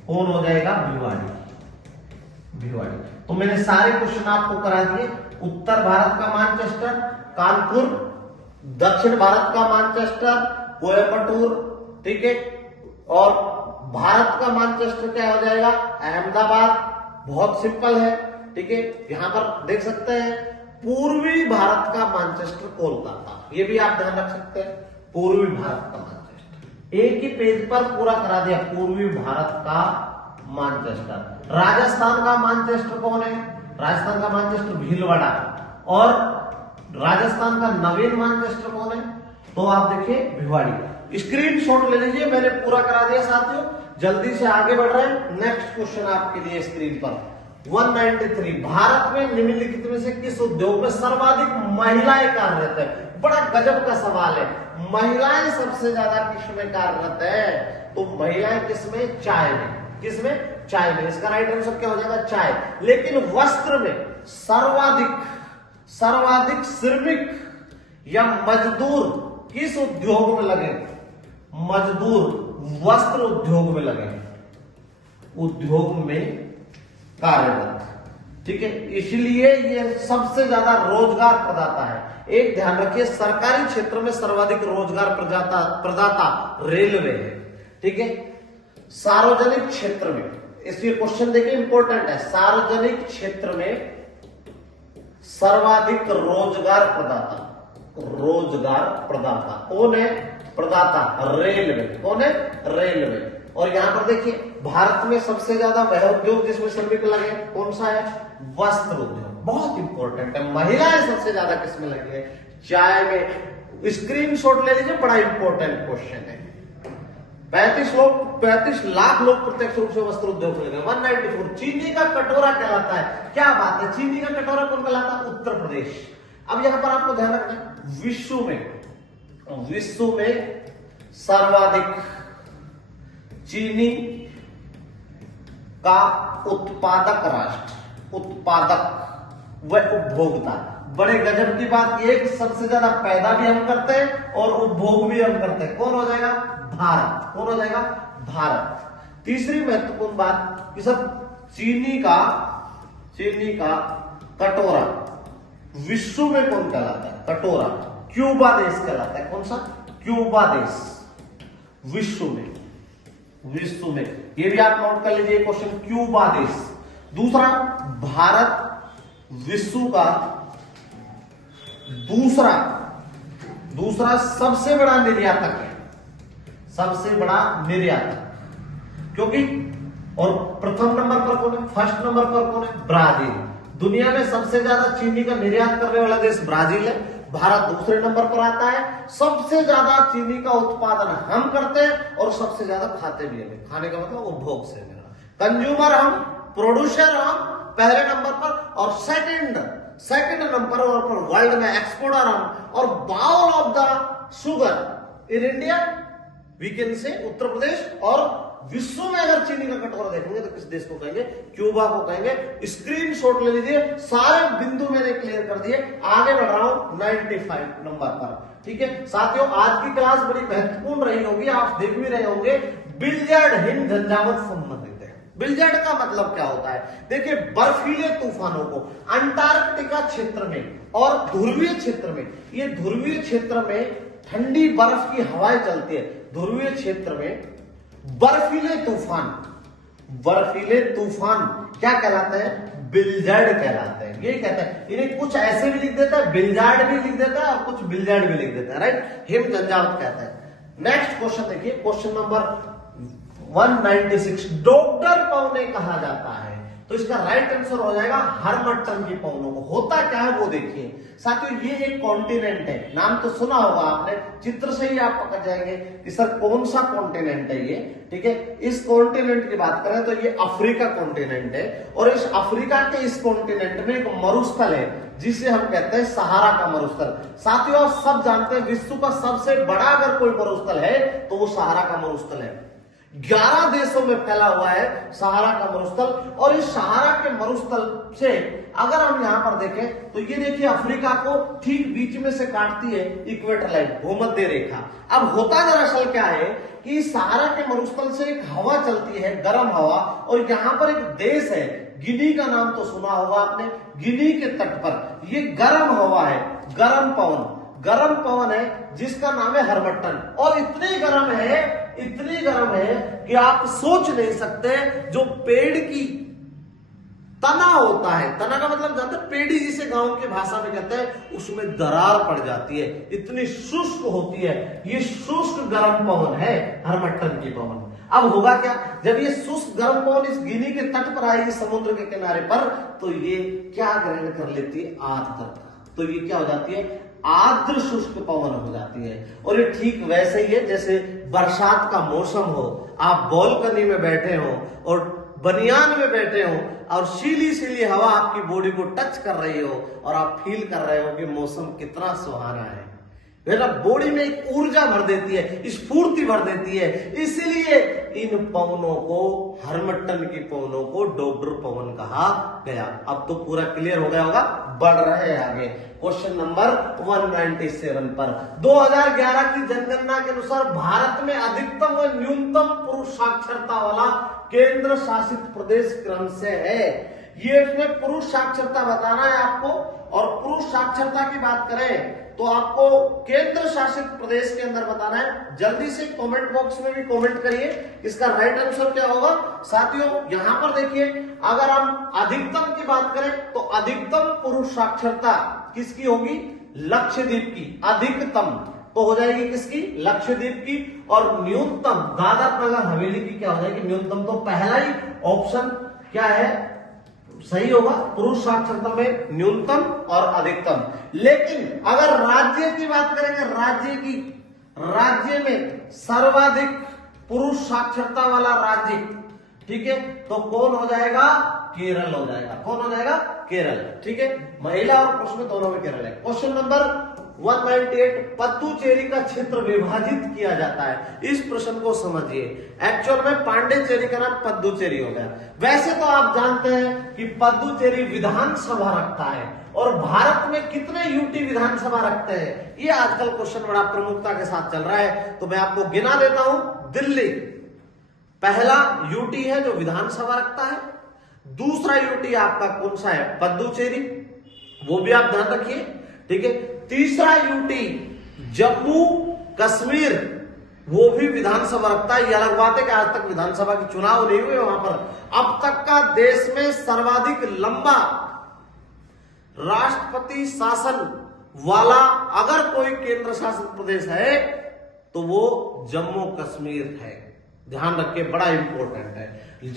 कौन हो जाएगा? भिवाड़ी। तो मैंने सारे क्वेश्चन आपको करा दिए। उत्तर भारत का मैनचेस्टर कानपुर, दक्षिण भारत का मैनचेस्टर कोयम्बटूर। ठीक है, और भारत का मैनचेस्टर क्या हो जाएगा? अहमदाबाद। बहुत सिंपल है। ठीक है, यहां पर देख सकते हैं पूर्वी भारत का मैनचेस्टर कोलकाता। ये भी आप ध्यान रख सकते हैं, पूर्वी भारत का मैनचेस्टर। एक ही पेज पर पूरा करा दिया, पूर्वी भारत का मैनचेस्टर। राजस्थान का मैनचेस्टर कौन है? राजस्थान का मैनचेस्टर भीलवाड़ा। और राजस्थान का नवीन मैनचेस्टर कौन है? तो आप देखिए भिवाड़ी। स्क्रीनशॉट ले लीजिए, मैंने पूरा करा दिया साथियों, जल्दी से आगे बढ़ रहे हैं। नेक्स्ट क्वेश्चन आपके लिए स्क्रीन पर 193, भारत में निम्नलिखित में से किस उद्योग में सर्वाधिक महिलाएं कार्यरत है? बड़ा गजब का सवाल है। महिलाएं सबसे ज्यादा किसमें कार्यरत है? तो महिलाएं किसमें? चाय में। किसमें? चाय में। इसका राइट आंसर क्या हो जाएगा? चाय। लेकिन वस्त्र में सर्वाधिक श्रमिक या मजदूर किस उद्योग में लगे? मजदूर वस्त्र उद्योग में लगे, उद्योग में कार्यरत। ठीक है, इसलिए ये सबसे ज्यादा रोजगार प्रदाता है। एक ध्यान रखिए, सरकारी क्षेत्र में सर्वाधिक रोजगार प्रदाता रेलवे है। ठीक है, सार्वजनिक क्षेत्र में, इसलिए क्वेश्चन देखिए इंपॉर्टेंट है, सार्वजनिक क्षेत्र में सर्वाधिक रोजगार प्रदाता कौन है? प्रदाता रेलवे। कौन है? रेलवे। और यहां पर देखिए, भारत में सबसे ज्यादा वह उद्योग जिसमें श्रमिक लगे कौन सा है? वस्त्र उद्योग। बहुत इंपॉर्टेंट है। महिलाएं सबसे ज्यादा किसमें लगी है? चाय में। स्क्रीनशॉट ले लीजिए, बड़ा इंपॉर्टेंट क्वेश्चन है। 35 लाख लोग प्रत्यक्ष रूप से वस्त्र उद्योग में लगे। 194, चीनी का कटोरा कहलाता है। क्या बात है, चीनी का कटोरा कौन कहलाता है? उत्तर प्रदेश। अब यहां पर आपको ध्यान रखना है, विश्व में सर्वाधिक चीनी का उत्पादक राष्ट्र, उत्पादक व उपभोक्ता। बड़े गजब की बात यह कि सबसे ज्यादा पैदा भी हम करते हैं और उपभोग भी हम करते हैं। कौन हो जाएगा? भारत। कौन हो जाएगा? भारत। तीसरी महत्वपूर्ण बात कि सब चीनी का कटोरा विश्व में कौन कहलाता है? कटोरा क्यूबा देश कहलाता है। कौन सा? क्यूबा देश। विश्व में ये भी आप नोट कर लीजिए क्वेश्चन, क्यूबा देश। दूसरा, भारत विश्व का दूसरा सबसे बड़ा निर्यातक है। सबसे बड़ा निर्यातक, क्योंकि और प्रथम नंबर पर कौन है? फर्स्ट नंबर पर कौन है? ब्राजील। दुनिया में सबसे ज्यादा चीनी का निर्यात करने वाला देश ब्राजील है। भारत दूसरे नंबर पर आता है। सबसे ज्यादा चीनी का उत्पादन हम करते हैं और सबसे ज्यादा खाते भी हैं। खाने का मतलब उपभोग से मेरा। कंज्यूमर हम, प्रोड्यूसर हम पहले नंबर पर, और सेकंड नंबर पर वर्ल्ड में एक्सपोर्टर हम, और bowl of the sugar in India we can say Uttar प्रदेश। और विश्व में अगर चीनी का कटोरा देखेंगे तो किस देश को कहेंगे? क्यूबा को कहेंगे। स्क्रीनशॉट ले लीजिए, सारे बिंदु मैंने क्लियर कर दिए। आगे बढ़ रहा हूं 95 नंबर पर। ठीक है साथियों, आज की क्लास बड़ी महत्वपूर्ण रही होगी, आप देख भी रहे होंगे। बिलियर्ड हिंद झंझावात संबंधित है। बिलियर्ड का मतलब क्या होता है? देखिए, बर्फीले तूफानों को अंटार्कटिका क्षेत्र में और ध्रुवीय क्षेत्र में, ये ध्रुवीय क्षेत्र में ठंडी बर्फ की हवाएं चलती है। ध्रुवीय क्षेत्र में बर्फीले तूफान क्या कहलाते हैं? बिलियर्ड कहलाते हैं। ये कहते हैं, इन्हें कुछ ऐसे भी लिख देता है, बिलियर्ड भी लिख देता है और कुछ बिलियर्ड भी लिख देता है। राइट, हिम झंझावात कहते हैं। नेक्स्ट क्वेश्चन देखिए, क्वेश्चन नंबर 196, डॉक्टर पौने कहा जाता है, तो इसका राइट आंसर हो जाएगा हरमट्टन की पौनों को। होता क्या है वो देखिए साथियों, ये एक कॉन्टिनेंट है, नाम तो सुना होगा आपने, चित्र से ही आप पकड़ जाएंगे कि सर कौन सा कॉन्टिनेंट है ये। ठीक है, इस कॉन्टिनेंट की बात करें तो ये अफ्रीका कॉन्टिनेंट है, और इस अफ्रीका के इस कॉन्टिनेंट में एक मरुस्थल है जिसे हम कहते हैं सहारा का मरुस्थल। साथियों, आप सब जानते हैं विश्व का सबसे बड़ा अगर कोई मरुस्थल है तो वो सहारा का मरुस्थल है। 11 देशों में फैला हुआ है सहारा का मरुस्थल, और इस सहारा के मरुस्थल से अगर हम यहां पर देखें तो ये देखिए अफ्रीका को ठीक बीच में से काटती है इक्वेटर लाइन, भूमध्य रेखा। अब होता दरअसल क्या है कि सहारा के मरुस्थल से एक हवा चलती है, गर्म हवा, और यहां पर एक देश है, गिनी का नाम तो सुना होगा आपने। गिनी के तट पर ये गर्म हवा है, गर्म पवन है जिसका नाम है हरमट्टन, और इतनी गर्म है कि आप सोच नहीं सकते। जो पेड़ की तना होता है, तना का मतलब जानते हैं, पेड़ी जिसे गांव की भाषा में कहते हैं, उसमें दरार पड़ जाती है, इतनी शुष्क होती है। ये शुष्क गर्म पवन है हरमट्टन की पवन। अब होगा क्या, जब ये शुष्क गर्म पवन इस गिनी के तट पर आएगी समुद्र के किनारे पर, तो ये क्या ग्रहण कर लेती है? आर्द्रता। तो ये क्या हो जाती है? आर्द्र शुष्क पवन हो जाती है। और ये ठीक वैसे ही है जैसे बरसात का मौसम हो, आप बालकनी में बैठे हो और बनियान में बैठे हो और शीली शीली हवा आपकी बॉडी को टच कर रही हो और आप फील कर रहे हो कि मौसम कितना सुहाना है। मेरा बॉडी में एक ऊर्जा भर देती है, स्फूर्ति भर देती है। इसीलिए इन पवनों को, हरमट्टन की पवनों को डोगरा पवन कहा गया। अब तो पूरा क्लियर हो गया होगा, बढ़ रहे हैं आगे क्वेश्चन नंबर 197 पर। 2011 की जनगणना के अनुसार भारत में अधिकतम व न्यूनतम पुरुष साक्षरता वाला केंद्र शासित प्रदेश क्रम से है। ये इसमें पुरुष साक्षरता बताना है आपको, और पुरुष साक्षरता की बात करें तो आपको केंद्र शासित प्रदेश के अंदर बताना है। जल्दी से कमेंट बॉक्स में भी कमेंट करिए इसका राइट आंसर क्या होगा। साथियों यहां पर देखिए, अगर हम अधिकतम की बात करें तो अधिकतम पुरुष साक्षरता किसकी होगी? लक्षद्वीप की। अधिकतम तो हो जाएगी किसकी? लक्षद्वीप की। और न्यूनतम दादर नगर हवेली की क्या हो जाएगी? न्यूनतम। तो पहला ही ऑप्शन क्या है? सही होगा, पुरुष साक्षरता में न्यूनतम और अधिकतम। लेकिन अगर राज्य की बात करेंगे, राज्य में सर्वाधिक पुरुष साक्षरता वाला राज्य, ठीक है, तो कौन हो जाएगा? केरल हो जाएगा। कौन हो जाएगा? केरल। ठीक है, महिला और पुरुष में दोनों में केरल है। क्वेश्चन नंबर 198, पद्दुचेरी का क्षेत्र विभाजित किया जाता है। इस प्रश्न को समझिए। एक्चुअल में पांडेचेरी का नाम पद्दुचेरी हो गया। वैसे तो आप जानते हैं कि पद्दुचेरी विधानसभा रखता है, और भारत में कितने यूटी विधानसभा रखते हैं, ये आजकल क्वेश्चन बड़ा प्रमुखता के साथ चल रहा है। तो मैं आपको गिना देता हूं। दिल्ली पहला यूटी है जो विधानसभा रखता है। दूसरा यूटी आपका कौन सा है? पद्दुचेरी, वो भी आप ध्यान रखिए। ठीक है, तीसरा यूटी जम्मू कश्मीर, वो भी विधानसभा रखता है। ये अलग बात है कि आज तक विधानसभा के चुनाव नहीं हुए वहां पर। अब तक का देश में सर्वाधिक लंबा राष्ट्रपति शासन वाला अगर कोई केंद्र शासित प्रदेश है तो वो जम्मू कश्मीर है। ध्यान रखिए, बड़ा इंपॉर्टेंट है।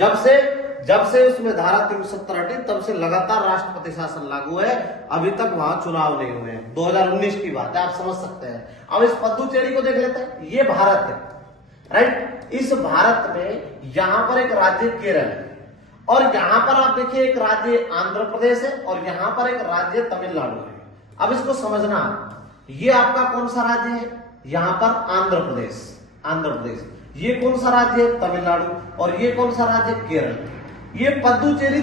जब से उसमें धारा 370 हटी तब से लगातार राष्ट्रपति शासन लागू है। अभी तक वहां चुनाव नहीं हुए हैं। 2019 की बात है, आप समझ सकते हैं। अब इस पद्दुचेरी को देख लेते हैं। ये भारत है, राइट। इस भारत में यहां पर एक राज्य केरल है, और यहां पर आप देखिए एक राज्य आंध्र प्रदेश है, और यहां पर एक राज्य तमिलनाडु है। अब इसको समझना, ये आपका कौन सा राज्य है? यहां पर आंध्र प्रदेश। ये कौन सा राज्य है? तमिलनाडु। और ये कौन सा राज्य? केरल। ये पद्दुचेरी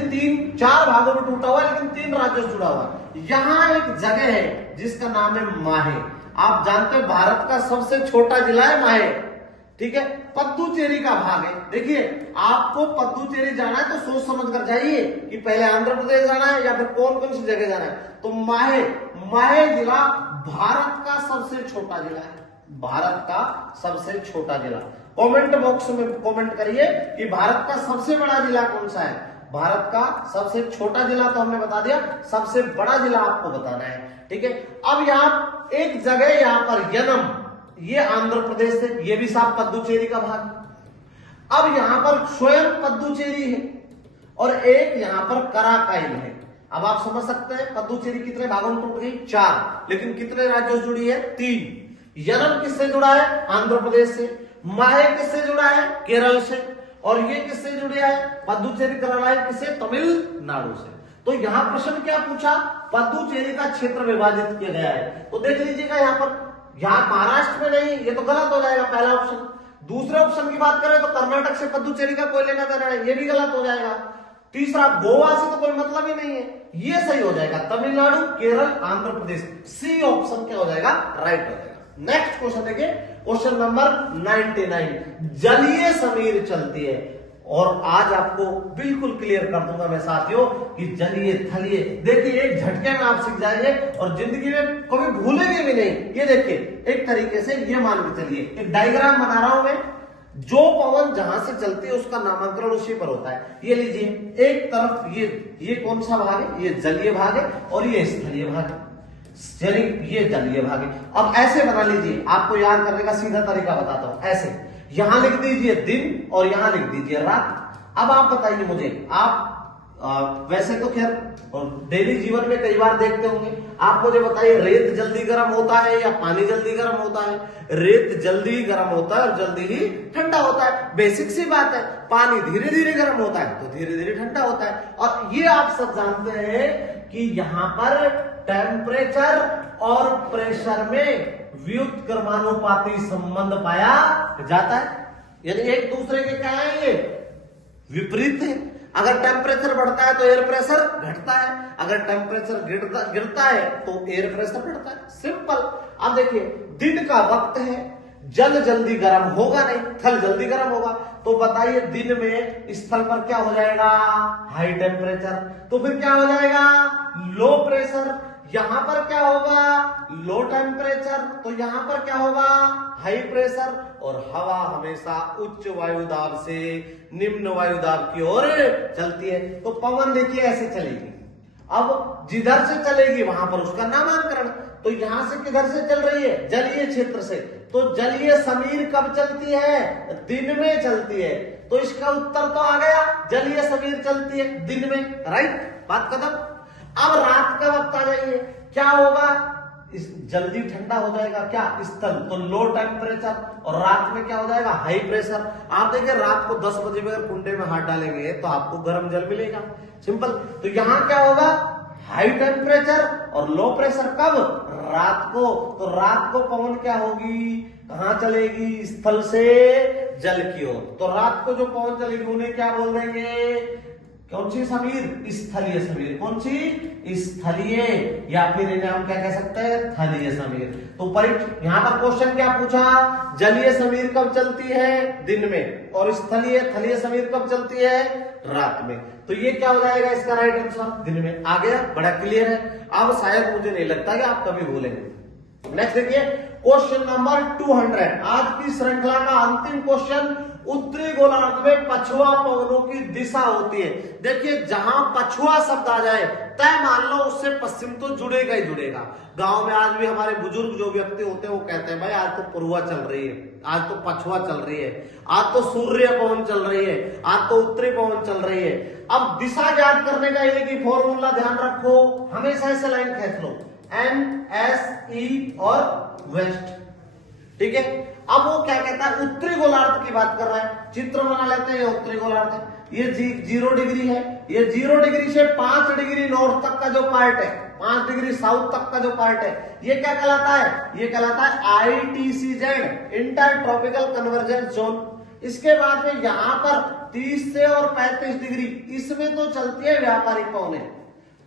4 भागों में टूटा हुआ है, लेकिन 3 राज्यों से जुड़ा हुआ है। यहां एक जगह है जिसका नाम है माहे। आप जानते हैं भारत का सबसे छोटा जिला है माहे, ठीक है, पद्दुचेरी का भाग है। देखिए, आपको पद्दुचेरी जाना है तो सोच समझ कर जाइए कि पहले आंध्र प्रदेश जाना है या फिर कौन कौन सी जगह जाना है। तो माहे जिला भारत का सबसे छोटा जिला है। भारत का सबसे छोटा जिला। कमेंट बॉक्स में कमेंट करिए कि भारत का सबसे बड़ा जिला कौन सा है। भारत का सबसे छोटा जिला तो हमने बता दिया, सबसे बड़ा जिला आपको बताना है। ठीक है, अब यहाँ एक जगह, यहाँ पर यनम, ये आंध्र प्रदेश है, ये भी साफ पद्दुचेरी का भाग। अब यहां पर स्वयं पद्दुचेरी है, और एक यहां पर कराकाइल है। अब आप समझ सकते हैं पद्दुचेरी कितने भागों में टूट गई? 4, लेकिन कितने राज्यों से जुड़ी है? 3। यनम किससे जुड़ा है? आंध्र प्रदेश से। माहे किससे जुड़ा है? केरल से। और ये किससे जुड़ा है? पद्दुचेरी कराकाइल किससे? तमिलनाडु से। तो यहां प्रश्न क्या पूछा? पद्दुचेरी का क्षेत्र विभाजित किया गया है। तो देख लीजिएगा, यहाँ महाराष्ट्र में नहीं, ये तो गलत हो जाएगा पहला ऑप्शन। दूसरे ऑप्शन की बात करें तो कर्नाटक से पद्दुचेरी का कोई लेना देना है, ये भी गलत हो जाएगा। तीसरा, गोवा से तो कोई मतलब ही नहीं है, ये सही हो जाएगा। तमिलनाडु, केरल, आंध्र प्रदेश, सी ऑप्शन क्या हो जाएगा? राइट हो जाएगा। नेक्स्ट क्वेश्चन देखिए, क्वेश्चन नंबर 99, जलीय समीर चलती है। और आज आपको बिल्कुल क्लियर कर दूंगा मैं साथियों कि जलीय थलीय, देखिए एक झटके में आप सीख जाएंगे और जिंदगी में कभी भूलेंगे भी नहीं। ये देखिए, एक तरीके से ये मान के चलिए, एक डायग्राम बना रहा हूं मैं। जो पवन जहां से चलती है उसका नामांकन उसी पर होता है। ये लीजिए, एक तरफ ये कौन सा भाग है? ये जलीय भाग है, और ये स्थलीय भाग है। ये जलीय भाग है। अब ऐसे बना लीजिए, आपको याद करने का सीधा तरीका बताता हूं। ऐसे यहां लिख दीजिए दिन और यहां लिख दीजिए रात। अब आप बताइए मुझे, आप वैसे तो खैर डेली जीवन में कई बार देखते होंगे। आप मुझे बताइए, रेत जल्दी गर्म होता है या पानी जल्दी गर्म होता है? रेत जल्दी गर्म होता है और जल्दी ही ठंडा होता है। बेसिक सी बात है। पानी धीरे धीरे गर्म होता है तो धीरे धीरे ठंडा होता है। और ये आप सब जानते हैं कि यहां पर टेम्परेचर और प्रेशर में व्युत्क्रमानुपाती संबंध पाया जाता है। यानी एक दूसरे के क्या है, ये विपरीत है। अगर टेम्परेचर बढ़ता है तो एयर प्रेशर घटता है, अगर टेम्परेचर गिरता है तो एयर प्रेशर बढ़ता है। सिंपल। अब देखिए, दिन का वक्त है, जल जल्दी गर्म होगा नहीं, थल जल्दी गर्म होगा। तो बताइए, दिन में स्थल पर क्या हो जाएगा? High temperature. तो फिर क्या हो जाएगा? Low pressure. यहां पर क्या होगा? Low temperature. तो यहां पर क्या होगा? High pressure. और हवा हमेशा उच्च वायुदाब से निम्न वायुदाब की ओर चलती है। तो पवन देखिए ऐसे चलेगी। अब जिधर से चलेगी वहां पर उसका नामांकरण। तो यहां से किधर से चल रही है? जलीय क्षेत्र से। तो जलीय समीर कब चलती है? दिन में चलती है। तो इसका उत्तर तो आ गया, जलीय समीर चलती है दिन में। राइट, बात खत्म। अब रात का वक्त आ जाइए, क्या होगा? जल्दी ठंडा हो जाएगा क्या? स्थल। तो लो टेम्परेचर। और रात में क्या हो जाएगा? High pressure. आप देखिए, रात को 10 बजे में अगर कुंडे में हाथ डालेंगे तो आपको गर्म जल मिलेगा। सिंपल। तो यहां क्या होगा? हाई टेम्परेचर और लो प्रेशर। कब? रात को। तो रात को पवन क्या होगी? कहां चलेगी? स्थल से जल की ओर। तो रात को जो पवन चलेगी उन्हें क्या बोल देंगे? कौन सी समीर? स्थलीय समीर। कौन सी? स्थलीय, या फिर इन्हें हम क्या कह सकते हैं? थलीय समीर। तो यहां पर क्वेश्चन क्या पूछा? जलीय समीर कब चलती है? दिन में। और स्थलीय थलीय समीर कब चलती है? रात में। तो ये क्या हो जाएगा इसका राइट आंसर? दिन में। आ गया? बड़ा क्लियर है। अब शायद मुझे नहीं लगता कि आप कभी भूलेंगे। नेक्स्ट देखिए, क्वेश्चन नंबर 200। आज की श्रृंखला का अंतिम क्वेश्चन। उत्तरी गोलार्ध में पछुआ पवनों की दिशा होती है। देखिए, जहां पछुआ शब्द आ जाए तय मान लो उससे पश्चिम तो जुड़ेगा ही जुड़ेगा। गांव में आज भी हमारे बुजुर्ग जो व्यक्ति होते हैं वो कहते हैं, भाई आज तो पूर्वा चल रही है, आज तो पछुआ चल रही है, आज तो सूर्य पवन चल रही है, आज तो उत्तरी पवन चल रही है। अब दिशा ज्ञात करने का एक ही फॉर्मूला ध्यान रखो, हमेशा ऐसे लाइन खींच लो, NSE और वेस्ट। ठीक है। अब वो क्या कहता है? उत्तरी गोलार्ध की बात कर रहा है। चित्र बना लेते हैं। ये उत्तरी गोलार्ध है, ये 0 डिग्री है। ये 0 डिग्री से 5 डिग्री नॉर्थ तक का जो पार्ट है, 5 डिग्री साउथ तक का जो पार्ट है, ये क्या कहलाता है? ये कहलाता है ITCZ, inter tropical convergence zone. इसके बाद में यहां पर 30 से और 35 डिग्री, इसमें तो चलती है व्यापारिक पवनें।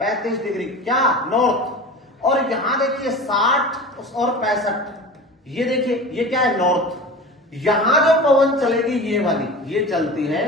35 डिग्री क्या? नॉर्थ। और यहां देखिए 60 और 65, ये देखिए ये क्या है? नॉर्थ। यहां जो पवन चलेगी ये वाली, ये चलती है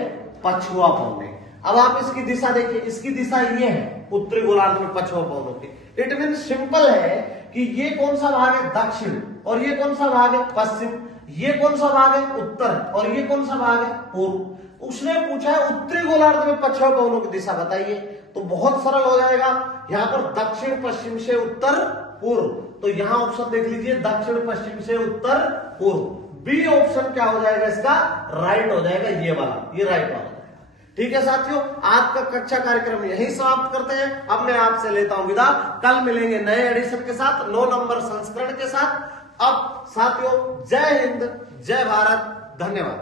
पछुआ पवनें। अब आप इसकी दिशा देखिए, इसकी दिशा ये है उत्तरी गोलार्ध में पछुआ पवनों की। इट मीन सिंपल है कि ये कौन सा भाग है? दक्षिण। और ये कौन सा भाग है? पश्चिम। ये कौन सा भाग है? उत्तर। और ये कौन सा भाग है? पूर्व। उसने पूछा है उत्तरी गोलार्ध में पछुआ पवनों की दिशा बताइए, तो बहुत सरल हो जाएगा। यहां पर दक्षिण पश्चिम से उत्तर पूर्व। तो यहां ऑप्शन देख लीजिए, दक्षिण पश्चिम से उत्तर पूर्व। बी ऑप्शन क्या हो जाएगा इसका? राइट हो जाएगा, ये वाला, ये राइट वाला। ठीक है साथियों, आज का कक्षा कार्यक्रम यही समाप्त करते हैं। अब मैं आपसे लेता हूं विदा। कल मिलेंगे नए एडिशन के साथ, 9 नंबर संस्करण के साथ। अब साथियों, जय हिंद, जय भारत, धन्यवाद।